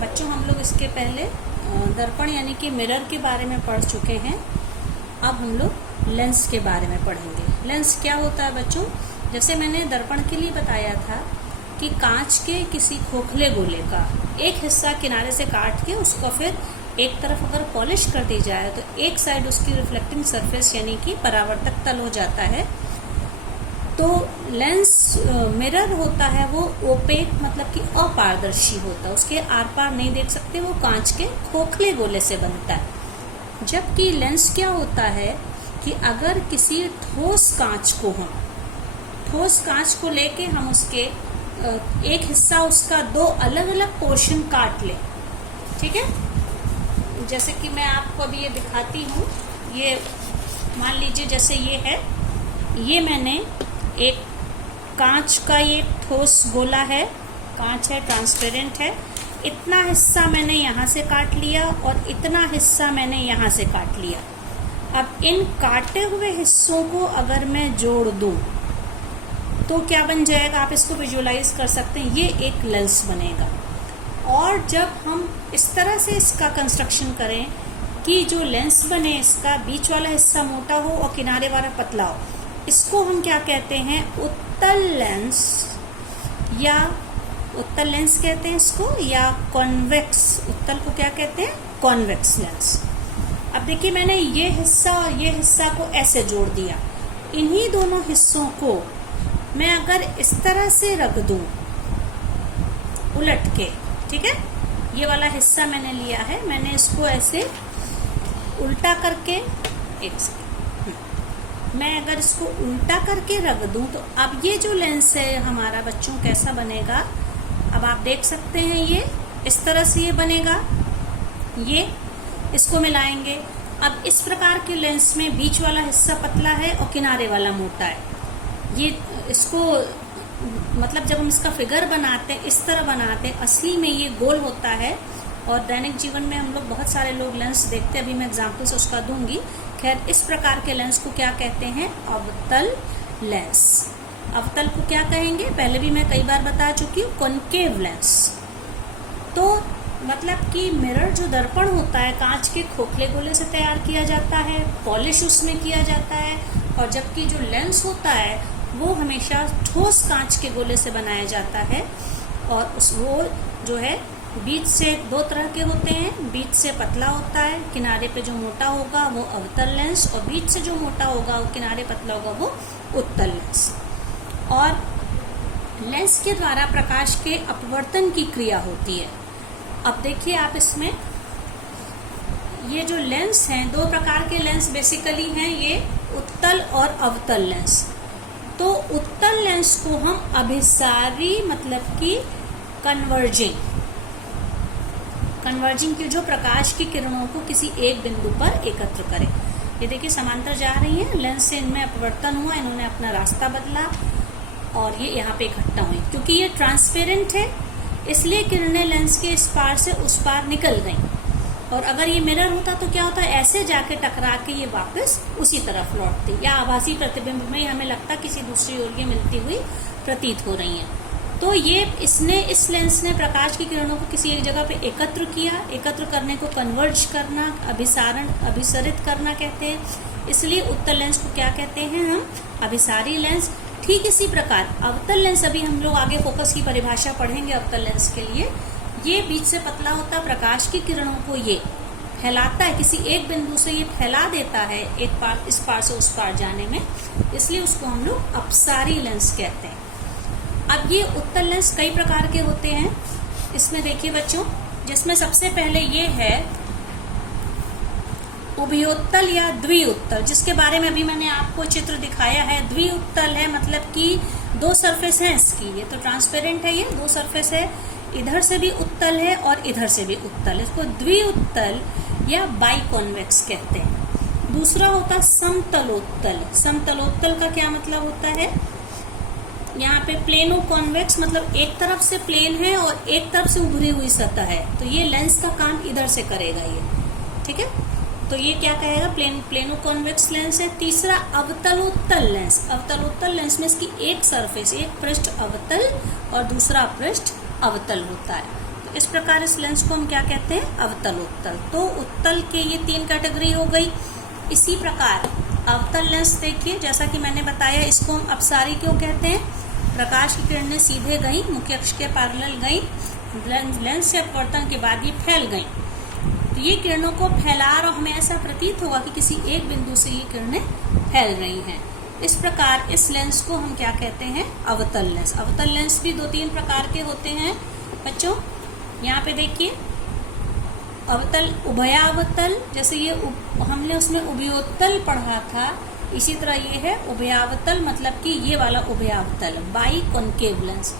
बच्चों हम लोग इसके पहले दर्पण यानी कि मिरर के बारे में पढ़ चुके हैं। अब हम लोग लेंस के बारे में पढ़ेंगे। लेंस क्या होता है बच्चों? जैसे मैंने दर्पण के लिए बताया था कि कांच के किसी खोखले गोले का एक हिस्सा किनारे से काट के उसको फिर एक तरफ अगर पॉलिश कर दी जाए तो एक साइड उसकी रिफ्लेक्टिंग सरफेस यानी कि परावर्तक तल हो जाता है। तो लेंस मिरर होता है वो ओपेक मतलब कि अपारदर्शी होता है, उसके आर पार नहीं देख सकते, वो कांच के खोखले गोले से बनता है। जबकि लेंस क्या होता है कि अगर किसी ठोस कांच को लेके हम उसके एक हिस्सा उसका दो अलग अलग पोर्शन काट लें, ठीक है। जैसे कि मैं आपको अभी ये दिखाती हूँ, ये मान लीजिए जैसे ये है, ये मैंने एक कांच का ये ठोस गोला है, कांच है, ट्रांसपेरेंट है, इतना हिस्सा मैंने यहाँ से काट लिया और इतना हिस्सा मैंने यहाँ से काट लिया। अब इन काटे हुए हिस्सों को अगर मैं जोड़ दूं तो क्या बन जाएगा, आप इसको विजुअलाइज कर सकते हैं, ये एक लेंस बनेगा। और जब हम इस तरह से इसका कंस्ट्रक्शन करें कि जो लेंस बने इसका बीच वाला हिस्सा मोटा हो और किनारे वाला पतला हो, इसको हम क्या कहते हैं, उत्तल लेंस, या उत्तल लेंस कहते हैं इसको, या कॉन्वेक्स। उत्तल को क्या कहते हैं, कॉन्वेक्स लेंस। अब देखिए मैंने ये हिस्सा और ये हिस्सा को ऐसे जोड़ दिया। इन्हीं दोनों हिस्सों को मैं अगर इस तरह से रख दूं उलट के, ठीक है, ये वाला हिस्सा मैंने लिया है, मैंने इसको ऐसे उल्टा करके, एक सेकंड, मैं अगर इसको उल्टा करके रख दूं तो अब ये जो लेंस है हमारा बच्चों कैसा बनेगा, अब आप देख सकते हैं, ये इस तरह से ये बनेगा। ये इसको मिलाएंगे। अब इस प्रकार के लेंस में बीच वाला हिस्सा पतला है और किनारे वाला मोटा है। ये इसको मतलब जब हम इसका फिगर बनाते हैं, इस तरह बनाते हैं, असली में ये गोल होता है। और दैनिक जीवन में हम लोग बहुत सारे लोग लेंस देखते हैं, अभी मैं एग्जाम्पल्स उसका दूंगी। खैर, इस प्रकार के लेंस को क्या कहते हैं, अवतल लेंस। अवतल को क्या कहेंगे, पहले भी मैं कई बार बता चुकी हूँ, कॉनकेव लेंस। तो मतलब कि मिरर जो दर्पण होता है कांच के खोखले गोले से तैयार किया जाता है, पॉलिश उसमें किया जाता है। और जबकि जो लेंस होता है वो हमेशा ठोस कांच के गोले से बनाया जाता है। और वो जो है बीच से दो तरह के होते हैं, बीच से पतला होता है, किनारे पे जो मोटा होगा वो अवतल लेंस, और बीच से जो मोटा होगा वो किनारे पतला होगा वो उत्तल लेंस। और लेंस के द्वारा प्रकाश के अपवर्तन की क्रिया होती है। अब देखिए आप इसमें ये जो लेंस हैं, दो प्रकार के लेंस बेसिकली हैं, ये उत्तल और अवतल लेंस। तो उत्तल लेंस को हम अभिसारी मतलब कि कन्वर्जिंग की जो प्रकाश की किरणों को किसी एक बिंदु पर एकत्र करें। ये देखिए समांतर जा रही है, लेंस से इनमें अपवर्तन हुआ, इन्होंने अपना रास्ता बदला और ये यहाँ पे इकट्ठा हुई। क्योंकि ये ट्रांसपेरेंट है इसलिए किरणें लेंस के इस पार से उस पार निकल गई। और अगर ये मिरर होता तो क्या होता है, ऐसे जाके टकरा के ये वापस उसी तरफ लौटती, या आभासी प्रतिबिंब में हमें लगता किसी दूसरी ओर ये मिलती हुई प्रतीत हो रही है। तो ये इस लेंस ने प्रकाश की किरणों को किसी एक जगह पे एकत्र किया। एकत्र करने को कन्वर्ज करना, अभिसरित करना कहते हैं। इसलिए उत्तल लेंस को क्या कहते हैं हम, अभिसारी लेंस। ठीक इसी प्रकार अवतल लेंस, अभी हम लोग आगे फोकस की परिभाषा पढ़ेंगे अवतल लेंस के लिए। ये बीच से पतला होता है, प्रकाश की किरणों को ये फैलाता है, किसी एक बिंदु से ये फैला देता है एक पार इस पार से उस पार जाने में, इसलिए उसको हम लोग अपसारी लेंस कहते हैं। अब ये उत्तल लेंस कई प्रकार के होते हैं। इसमें देखिए बच्चों, जिसमें सबसे पहले ये है उभयोत्तल या द्विउत्तल, जिसके बारे में अभी मैंने आपको चित्र दिखाया है। द्विउत्तल है मतलब कि दो सरफेस है इसकी, ये तो ट्रांसपेरेंट है, ये दो सरफेस है, इधर से भी उत्तल है और इधर से भी उत्तल। इसको द्विउत्तल या बाइकॉन्वेक्स कहते हैं। दूसरा होता समतलोत्तल। समतलोत्तल का क्या मतलब होता है, यहाँ पे प्लेनो कॉन्वेक्स मतलब एक तरफ से प्लेन है और एक तरफ से उभरी हुई सतह है, तो ये लेंस का काम इधर से करेगा ये, ठीक है। तो ये क्या कहेगा, प्लेनो कॉन्वेक्स लेंस है। तीसरा अवतलोत्तल लेंस। अवतलोत्तल लेंस में इसकी एक सरफेस, एक पृष्ठ अवतल और दूसरा पृष्ठ अवतल होता है। तो इस प्रकार इस लेंस को हम क्या कहते हैं, अवतल उत्तल। तो उत्तल के ये 3 कैटेगरी हो गई। इसी प्रकार अवतल लेंस देखिए, जैसा कि मैंने बताया, इसको हम अपसारी क्यों कहते हैं, प्रकाश की किरणें सीधे गई, मुख्य अक्ष के पैरेलल गई, लेंस से अपवर्तन के बाद ये फैल गई, तो ये किरणों को फैला और हमें ऐसा प्रतीत होगा कि किसी एक बिंदु से ये किरणें फैल रही हैं। इस प्रकार इस लेंस को हम क्या कहते हैं, अवतल लेंस। अवतल लेंस भी 2-3 प्रकार के होते हैं बच्चों। यहाँ पे देखिए, अवतल, उभयावतल, जैसे ये हमने उसमें उभयोत्तल पढ़ा था, इसी तरह ये है उभयावतल, मतलब कि ये वाला उभयावतल, बाई कॉन्केव लेंस।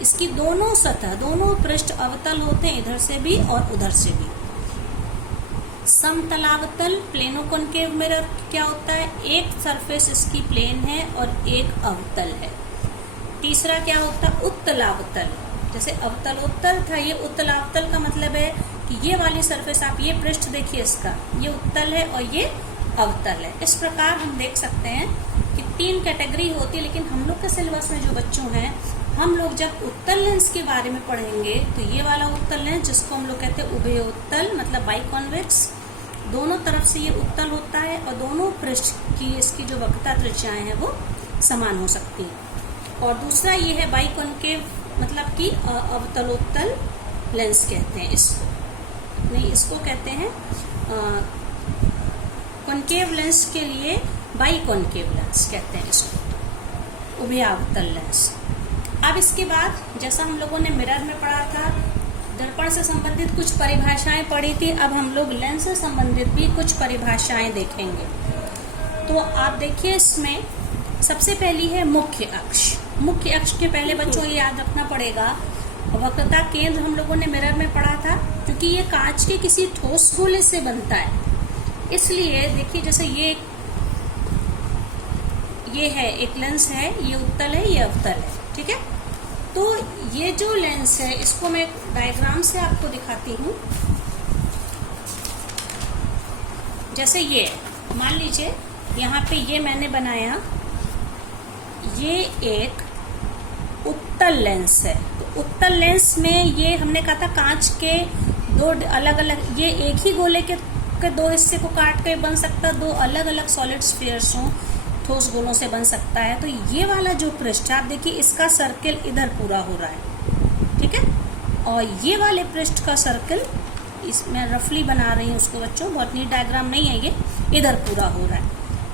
इसकी दोनों सतह, दोनों पृष्ठ अवतल होते हैं, इधर से भी और उधर से भी। समतलावतल, प्लेनो कॉन्केव मिरर क्या होता है, एक सरफेस इसकी प्लेन है और एक अवतल है। तीसरा क्या होता है, उत्तलावतल, जैसे अवतल उत्तल था, ये उत्तलावतल का मतलब है कि ये वाली सरफेस, आप ये पृष्ठ देखिए इसका, ये उत्तल है और ये अवतल है। इस प्रकार हम देख सकते हैं कि 3 कैटेगरी होती है। लेकिन हम लोग के सिलेबस में जो बच्चों हैं, हम लोग जब उत्तल लेंस के बारे में पढ़ेंगे तो ये वाला उत्तल लेंस, जिसको हम लोग कहते हैं उभयोत्तल, मतलब बाइकॉन्वेक्स, दोनों तरफ से ये उत्तल होता है और दोनों पृष्ठ की इसकी जो वक्रता त्रिज्याएं हैं वो समान हो सकती हैं। और दूसरा ये है बाइकॉन्केव, मतलब कि अवतलोत्तल लेंस कहते हैं इसको, नहीं इसको कहते हैं कॉन्केव लेंस के लिए बाइकॉन्केव लेंस कहते हैं इसको, उभयावतल लेंस। अब इसके बाद जैसा हम लोगों ने मिरर में पढ़ा था, दर्पण से संबंधित कुछ परिभाषाएं पढ़ी थी, अब हम लोग लेंस से संबंधित भी कुछ परिभाषाएं देखेंगे। तो आप देखिए, इसमें सबसे पहली है मुख्य अक्ष। मुख्य अक्ष के पहले बच्चों ये याद रखना पड़ेगा, वक्रता केंद्र हम लोगों ने मिरर में पढ़ा था, क्योंकि ये कांच के किसी ठोस गोले से बनता है, इसलिए देखिए जैसे ये है एक लेंस है, ये उत्तल है, ये अवतल है, ठीक है। तो ये जो लेंस है, इसको मैं डायग्राम से आपको दिखाती हूँ। जैसे ये मान लीजिए यहाँ पे ये मैंने बनाया, ये एक उत्तल लेंस है। तो उत्तल लेंस में ये हमने कहा था कांच के 2 अलग अलग, ये एक ही गोले के 2 हिस्से को काट के बन सकता है, 2 अलग अलग सॉलिड स्फीयर्स हों, ठोस गोलों से बन सकता है। तो ये वाला जो पृष्ठ आप देखिए, इसका सर्किल इधर पूरा हो रहा है, ठीक है, और ये वाले पृष्ठ का सर्किल, इसमें रफली बना रही हूँ उसको बच्चों, बहुत नीट डायग्राम नहीं है ये, इधर पूरा हो रहा है।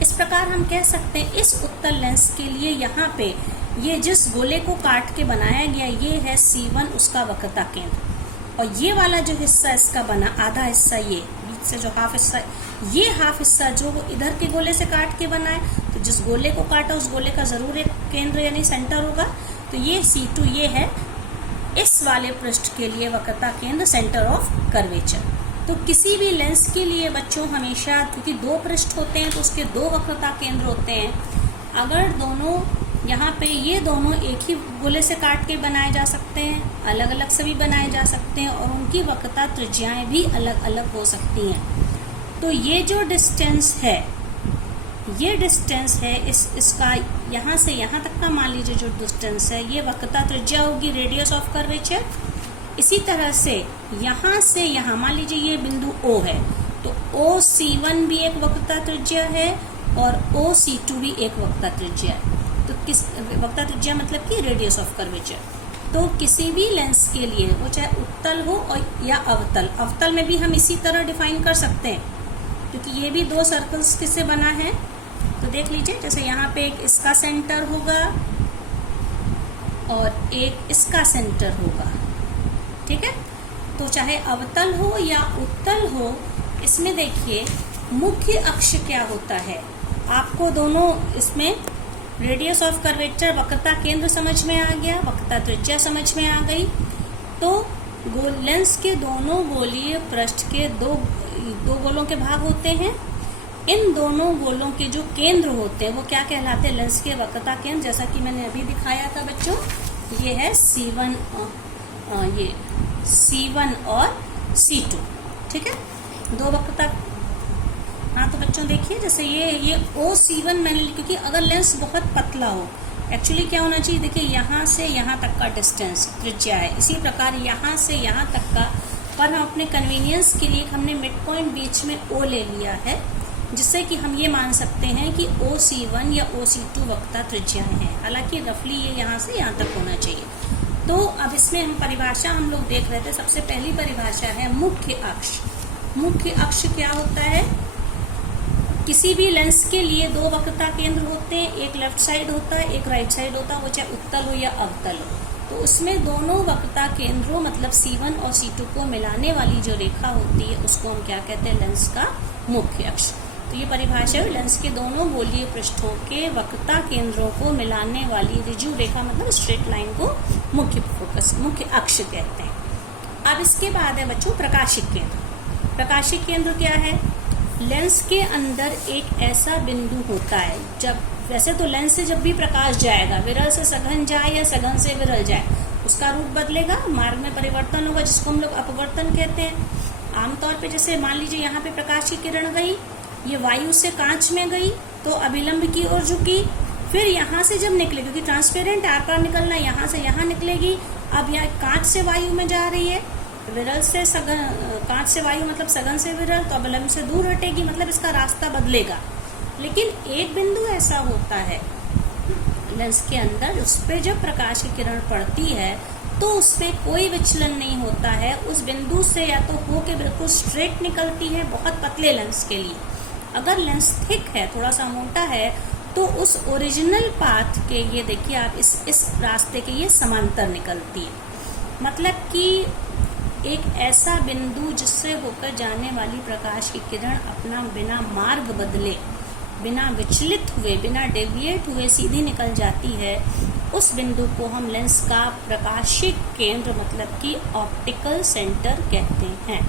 इस प्रकार हम कह सकते हैं इस उत्तल लेंस के लिए यहाँ पे ये जिस गोले को काट के बनाया गया, ये है C1 उसका वक्रता केंद्र, और ये वाला जो हिस्सा इसका बना, आधा हिस्सा, ये बीच से जो हाफ हिस्सा, ये हाफ हिस्सा जो वो इधर के गोले से काट के बना है, तो जिस गोले को काटा उस गोले का जरूर एक केंद्र यानी सेंटर होगा। तो ये C2 ये है इस वाले पृष्ठ के लिए वक्रता केंद्र, सेंटर ऑफ कर्वेचर। तो किसी भी लेंस के लिए बच्चों हमेशा, क्योंकि 2 पृष्ठ होते हैं तो उसके 2 वक्रता केंद्र होते हैं, अगर दोनों यहाँ पे ये दोनों एक ही गोले से काट के बनाए जा सकते हैं, अलग अलग से भी बनाए जा सकते हैं, और उनकी वक्रता त्रिज्याएं भी अलग अलग हो सकती हैं। तो ये जो डिस्टेंस है, ये डिस्टेंस है इसका यहाँ से यहाँ तक का, मान लीजिए जो डिस्टेंस है, ये वक्रता त्रिज्या होगी, रेडियस ऑफ कर्वेचर। इसी तरह से यहाँ से यहाँ, मान लीजिए ये बिंदु O है, तो OC1 भी एक वक्रता त्रिज्या है और OC2 भी एक वक्रता त्रिज्या है। तो किस वक्रता त्रिज्या मतलब कि रेडियस ऑफ कर्वेचर। तो किसी भी लेंस के लिए, वो चाहे उत्तल हो और या अवतल, अवतल में भी हम इसी तरह डिफाइन कर सकते हैं, क्योंकि ये भी 2 सर्कल्स किससे बना है। तो देख लीजिए, जैसे यहाँ पे एक इसका सेंटर होगा और एक इसका सेंटर होगा, ठीक है। तो चाहे अवतल हो या उत्तल हो, इसमें देखिए मुख्य अक्ष क्या होता है, आपको दोनों इसमें रेडियस ऑफ कर्वेचर, वक्रता केंद्र समझ में आ गया, वक्रता त्रिज्या समझ में आ गई। तो लेंस के दोनों गोलीय पृष्ठ के दो गोलों के भाग होते हैं। इन दोनों गोलों के जो केंद्र होते हैं वो क्या कहलाते हैं, लेंस के वक्रता केंद्र। जैसा कि मैंने अभी दिखाया था बच्चों, ये है C1, ये C1 और C2, ठीक है, 2 वक्रता। हाँ तो बच्चों देखिए, जैसे ये OC1 मैंने, क्योंकि अगर लेंस बहुत पतला हो, एक्चुअली क्या होना चाहिए, देखिए यहाँ से यहाँ तक का डिस्टेंस त्रिज्या है, इसी प्रकार यहाँ से यहाँ तक का, पर हम अपने कन्वीनियंस के लिए हमने मिड पॉइंट बीच में O ले लिया है, जिससे कि हम ये मान सकते हैं कि OC1 या OC2 वक्रता त्रिज्याएं हैं। हालांकि रफली ये यहाँ से यहाँ तक होना चाहिए। तो अब इसमें हम परिभाषा हम लोग देख रहे थे। सबसे पहली परिभाषा है मुख्य अक्ष। मुख्य अक्ष क्या होता है, किसी भी लेंस के लिए दो वक्रता केंद्र होते हैं, एक लेफ्ट साइड होता है, एक राइट साइड होता है, वो चाहे उत्तल हो या अवतल हो। तो उसमें दोनों वक्रता केंद्रों मतलब C1 और C2 को मिलाने वाली जो रेखा होती है उसको हम क्या कहते हैं, लेंस का मुख्य अक्ष। तो ये परिभाषा है, लेंस के दोनों गोलीय पृष्ठों के वक्रता केंद्रों को मिलाने वाली ऋजु रेखा मतलब स्ट्रेट लाइन को मुख्य फोकस, मुख्य अक्ष कहते हैं। अब इसके बाद है बच्चों प्रकाशिक केंद्र। प्रकाशिक केंद्र क्या है, लेंस के अंदर एक ऐसा बिंदु होता है, जब वैसे तो लेंस से जब भी प्रकाश जाएगा, विरल से सघन जाए या सघन से विरल जाए, उसका रूप बदलेगा, मार्ग में परिवर्तन होगा, जिसको हम लोग अपवर्तन कहते हैं। आमतौर पे जैसे मान लीजिए यहाँ पे प्रकाश की किरण गई, ये वायु से कांच में गई तो अभिलंब की ओर झुकी, फिर यहाँ से जब निकले, क्योंकि ट्रांसपेरेंट आर पार निकलना, यहाँ से यहाँ निकलेगी। अब यहाँ कांच से वायु में जा रही है, विरल से सघन, कांच से वायु मतलब सघन से विरल, तो अभिलंब से दूर हटेगी, मतलब इसका रास्ता बदलेगा। लेकिन एक बिंदु ऐसा होता है लेंस के अंदर, उस पर जब प्रकाश की किरण पड़ती है तो उससे कोई विचलन नहीं होता है। उस बिंदु से या तो होके बिल्कुल स्ट्रेट निकलती है, बहुत पतले लेंस के लिए। अगर लेंस थिक है, थोड़ा सा मोटा है, तो उस ओरिजिनल पाथ के, ये देखिए आप इस रास्ते के ये समांतर निकलती है। मतलब कि एक ऐसा बिंदु जिससे होकर जाने वाली प्रकाश की किरण अपना बिना मार्ग बदले, बिना विचलित हुए, बिना डेविएट हुए सीधी निकल जाती है, उस बिंदु को हम लेंस का प्रकाशिक केंद्र मतलब कि ऑप्टिकल सेंटर कहते हैं।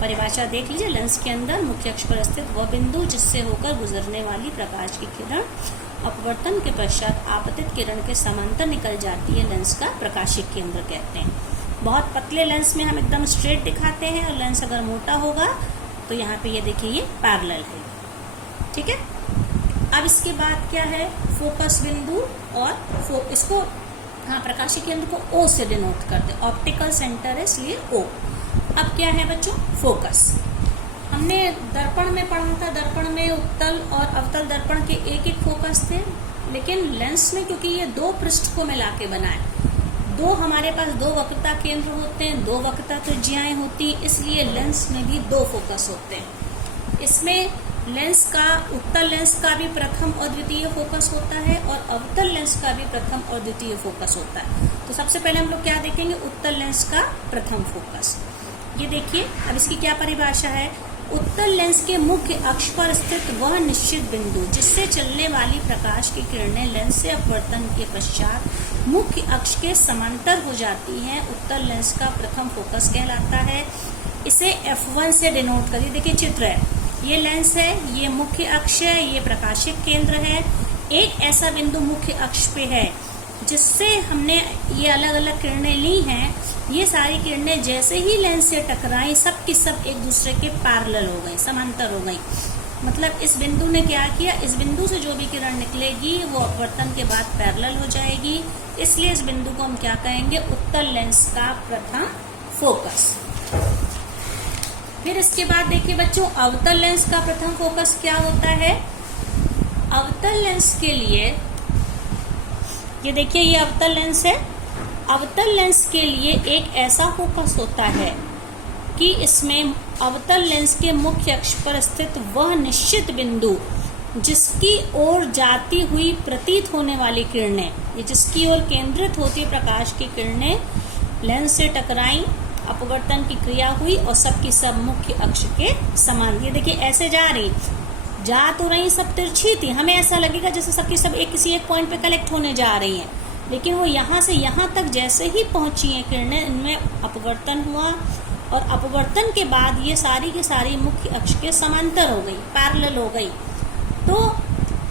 परिभाषा देख लीजिए, लेंस के अंदर मुख्य अक्ष पर स्थित वह बिंदु जिससे होकर गुजरने वाली प्रकाश की किरण अपवर्तन के पश्चात आपतित किरण के समांतर निकल जाती है, लेंस का प्रकाशिक केंद्र कहते हैं। बहुत पतले लेंस में हम एकदम स्ट्रेट दिखाते हैं, और लेंस अगर मोटा होगा तो यहाँ पे ये देखिए ये पैरेलल है, ठीक है। अब इसके बाद क्या है, फोकस बिंदु, और इसको प्रकाशिक केंद्र को O से डिनोट करते हैं, ऑप्टिकल सेंटर है इसलिए O। अब क्या है बच्चों, फोकस। हमने दर्पण में पढ़ा था, दर्पण में उत्तल और अवतल दर्पण के एक एक फोकस थे, लेकिन लेंस में क्योंकि ये दो पृष्ठ को मिला के बना है, हमारे पास दो वक्रता केंद्र होते हैं, दो वक्रता त्रिज्याएं होती, इसलिए लेंस में भी दो फोकस होते हैं। इसमें लेंस का, उत्तल लेंस का भी प्रथम और द्वितीय फोकस होता है, और अवतल लेंस का भी प्रथम और द्वितीय फोकस होता है। तो सबसे पहले हम लोग क्या देखेंगे, उत्तल लेंस का प्रथम फोकस। ये देखिए, अब इसकी क्या परिभाषा है, उत्तल लेंस के मुख्य अक्ष पर स्थित वह निश्चित बिंदु जिससे चलने वाली प्रकाश की किरणें लेंस से अपवर्तन के पश्चात मुख्य अक्ष के समांतर हो जाती हैं, उत्तल लेंस का प्रथम फोकस कहलाता है। इसे F1 से डिनोट करिए। देखिए चित्र है, ये लेंस है, ये मुख्य अक्ष है, ये प्रकाशिक केंद्र है। एक ऐसा बिंदु मुख्य अक्ष पे है जिससे हमने ये अलग अलग किरणें ली हैं, ये सारी किरणें जैसे ही लेंस से टकराई, सब की सब एक दूसरे के पैरेलल हो गई, समांतर हो गई। मतलब इस बिंदु ने क्या किया, इस बिंदु से जो भी किरण निकलेगी वो अपवर्तन के बाद पैरेलल हो जाएगी, इसलिए इस बिंदु को हम क्या कहेंगे, उत्तल लेंस का प्रथम फोकस। फिर इसके बाद देखिए बच्चों, अवतल लेंस का प्रथम फोकस क्या होता है। अवतल लेंस के लिए ये देखिए, ये अवतल लेंस है। अवतल लेंस के लिए एक ऐसा फोकस होता है कि इसमें अवतल लेंस के मुख्य अक्ष पर स्थित वह निश्चित बिंदु जिसकी ओर जाती हुई प्रतीत होने वाली किरणें, ये जिसकी ओर केंद्रित होती प्रकाश की किरणें लेंस से टकराई, अपवर्तन की क्रिया हुई और सबकी सब मुख्य अक्ष के समान। ये देखिए ऐसे जा रही, जा तो रही, सब तिरछी थी, हमें ऐसा लगेगा जैसे सबकी सब एक किसी एक पॉइंट पे कलेक्ट होने जा रही हैं, लेकिन वो यहाँ से यहाँ तक जैसे ही पहुंची हैं किरणें, इनमें अपवर्तन हुआ, और अपवर्तन के बाद ये सारी की सारी मुख्य अक्ष के समांतर हो गई, पैरेलल हो गई। तो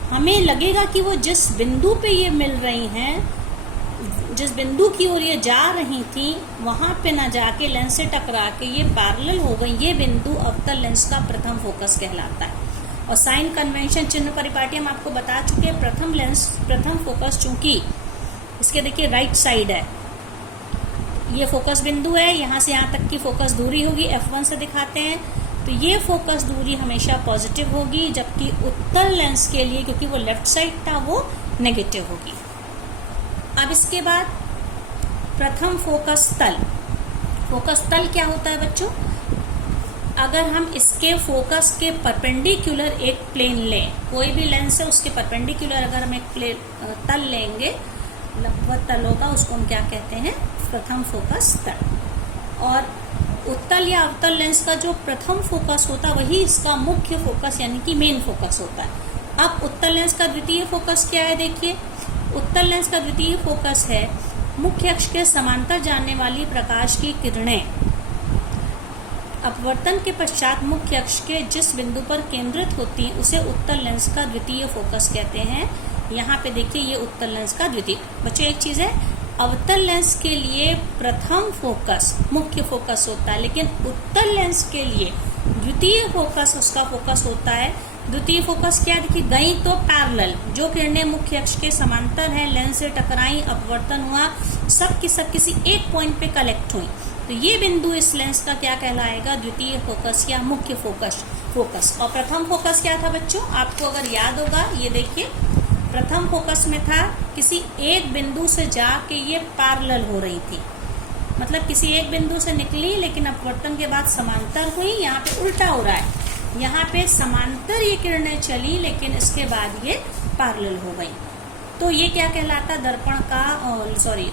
हमें लगेगा कि वो जिस बिंदु पे ये मिल रही हैं, जिस बिंदु की ओर ये जा रही थी, वहां पे ना जाके लेंस से टकरा के ये पैरेलल हो गई। ये बिंदु अवतल लेंस का प्रथम फोकस कहलाता है। और साइन कन्वेंशन चिन्ह परिपाटी हम आपको बता चुके हैं। प्रथम फोकस चूंकि इसके देखिए राइट साइड है, ये फोकस बिंदु है, यहाँ से यहाँ तक की फोकस दूरी होगी, F1 से दिखाते हैं, तो ये फोकस दूरी हमेशा पॉजिटिव होगी, जबकि उत्तल लेंस के लिए क्योंकि वो लेफ्ट साइड था वो नेगेटिव होगी। अब इसके बाद प्रथम फोकस तल। फोकस तल क्या होता है बच्चों? अगर हम इसके फोकस के परपेंडिकुलर एक प्लेन लें, कोई भी लेंस है उसके परपेंडिकुलर अगर हम एक तल लेंगे, लंबवत तल होगा, उसको हम क्या कहते हैं? प्रथम फोकस तल। और उत्तल या अवतल लेंस का जो प्रथम फोकस होता है वही इसका मुख्य फोकस यानी कि मेन फोकस होता है। अब उत्तल लेंस का द्वितीय फोकस क्या है? देखिए, उत्तल लेंस का द्वितीय फोकस है मुख्य अक्ष के समांतर जाने वाली प्रकाश की किरणें अपवर्तन के पश्चात मुख्य अक्ष के जिस बिंदु पर केंद्रित होती है उसे उत्तल लेंस का द्वितीय फोकस कहते हैं। यहाँ पे देखिए ये उत्तल लेंस का द्वितीय। बच्चों एक चीज है, अवतल लेंस के लिए प्रथम फोकस मुख्य फोकस होता है, लेकिन उत्तल लेंस के लिए द्वितीय फोकस उसका फोकस होता है। द्वितीय फोकस क्या? देखिए गई तो पैरेलल, जो किरणें मुख्य अक्ष के समांतर है, लेंस से टकराई, अपवर्तन हुआ, सब की सब किसी एक पॉइंट पे कलेक्ट हुई, तो ये बिंदु इस लेंस का क्या कहलाएगा? द्वितीय फोकस या मुख्य फोकस। और प्रथम फोकस क्या था बच्चों? आपको अगर याद होगा, ये देखिए प्रथम फोकस में था किसी एक बिंदु से जाके ये पैरेलल हो रही थी, मतलब किसी एक बिंदु से निकली लेकिन अपवर्तन के बाद समांतर हुई। यहाँ पे उल्टा हो रहा है, यहाँ पे समांतर ये किरणें चली लेकिन इसके बाद ये पैरेलल हो गई, तो ये क्या कहलाता? दर्पण का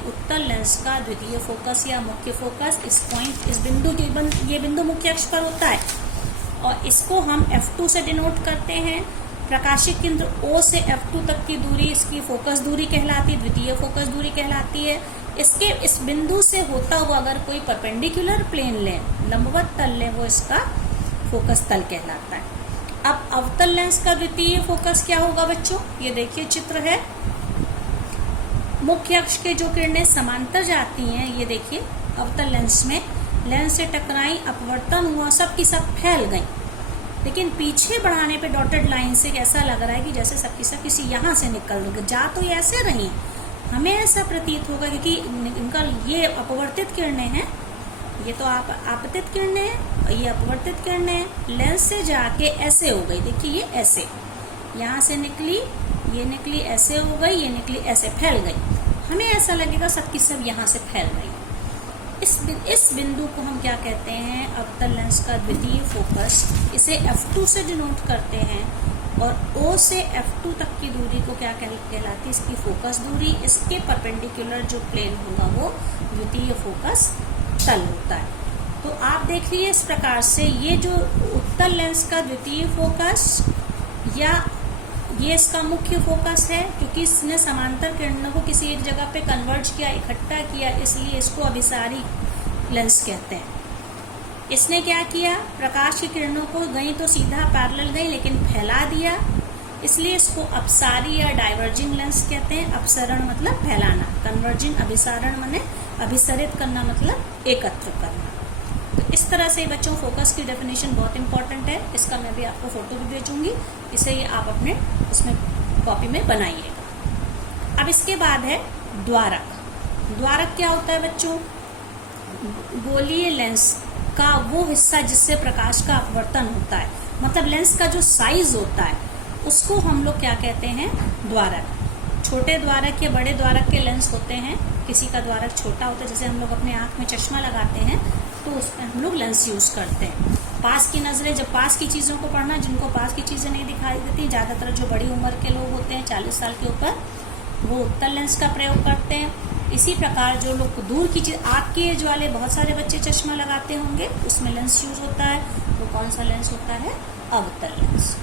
उत्तल लेंस का द्वितीय फोकस या मुख्य फोकस। इस पॉइंट, इस बिंदु ये बिंदु मुख्य अक्ष पर होता है और इसको हम F2 से डिनोट करते हैं। प्रकाशिक केंद्र O से F2 तक की दूरी इसकी फोकस दूरी कहलाती है, द्वितीय फोकस दूरी कहलाती है। इसके इस बिंदु से होता हुआ अगर कोई परपेंडिकुलर प्लेन लें, लंबवत तल लें, वो इसका फोकस तल कहलाता है। अब अवतल लेंस का द्वितीय फोकस क्या होगा बच्चों? ये देखिए चित्र है, मुख्य अक्ष के जो किरणें समांतर जाती हैं, ये देखिए अवतल लेंस में लेंस से टकराई, अपवर्तन हुआ, सब की सब फैल गई, लेकिन पीछे बढ़ाने पे डॉटेड लाइन से ऐसा लग रहा है कि जैसे सबकी सब किसी यहाँ से निकल रही, जा तो ये ऐसे रही, हमें ऐसा प्रतीत होगा क्योंकि इनका ये अपवर्तित किरणें हैं, ये तो आपतित किरणें हैं और ये अपवर्तित किरणें हैं, लेंस से जाके ऐसे हो गई। देखिए ये ऐसे यहाँ से निकली, ये निकली ऐसे हो गई, ये निकली ऐसे फैल गई, हमें ऐसा लगेगा सबकी सब यहाँ से फैल रही। इस बिंदु को हम क्या कहते हैं? अवतल लेंस का द्वितीय फोकस। इसे F2 से डिनोट करते हैं और O से F2 तक की दूरी को क्या कहलाती है? इसकी फोकस दूरी। इसके परपेंडिकुलर जो प्लेन होगा वो द्वितीय फोकस तल होता है। तो आप देख लीजिए इस प्रकार से ये जो उत्तल लेंस का द्वितीय फोकस या ये इसका मुख्य फोकस है, क्योंकि इसने समांतर किरणों को किसी एक जगह पे कन्वर्ज किया, इकट्ठा किया, इसलिए इसको अभिसारी लेंस कहते हैं। इसने क्या किया? प्रकाश की किरणों को गई तो सीधा पैरेलल गई लेकिन फैला दिया, इसलिए इसको अपसारी या डाइवर्जिंग लेंस कहते हैं। अपसरण मतलब फैलाना, कन्वर्जिंग अभिसारण माने अभिसरित करना मतलब एकत्र करना। तो इस तरह से बच्चों फोकस की डेफिनेशन बहुत इंपॉर्टेंट है, इसका मैं भी आपको फोटो भी भेजूंगी, इसे ये आप अपने उसमें कॉपी में बनाइएगा। अब इसके बाद है द्वारक। द्वारक क्या होता है बच्चों? गोलीय लेंस का वो हिस्सा जिससे प्रकाश का अपवर्तन होता है, मतलब लेंस का जो साइज होता है उसको हम लोग क्या कहते हैं? द्वारक। छोटे द्वारक या बड़े द्वारक के लेंस होते हैं, किसी का द्वारक छोटा होता है, जैसे हम लोग अपने आंख में चश्मा लगाते हैं तो उसमें हम लोग लेंस यूज करते हैं। पास की नजरें, जब पास की चीजों को पढ़ना, जिनको पास की चीजें नहीं दिखाई देती, ज्यादातर जो बड़ी उम्र के लोग होते हैं 40 साल के ऊपर, वो उत्तल लेंस का प्रयोग करते हैं। इसी प्रकार जो लोग दूर की चीज, आपके एज वाले बहुत सारे बच्चे चश्मा लगाते होंगे, उसमें लेंस यूज होता है, वो कौन सा लेंस होता है? अवतल लेंस।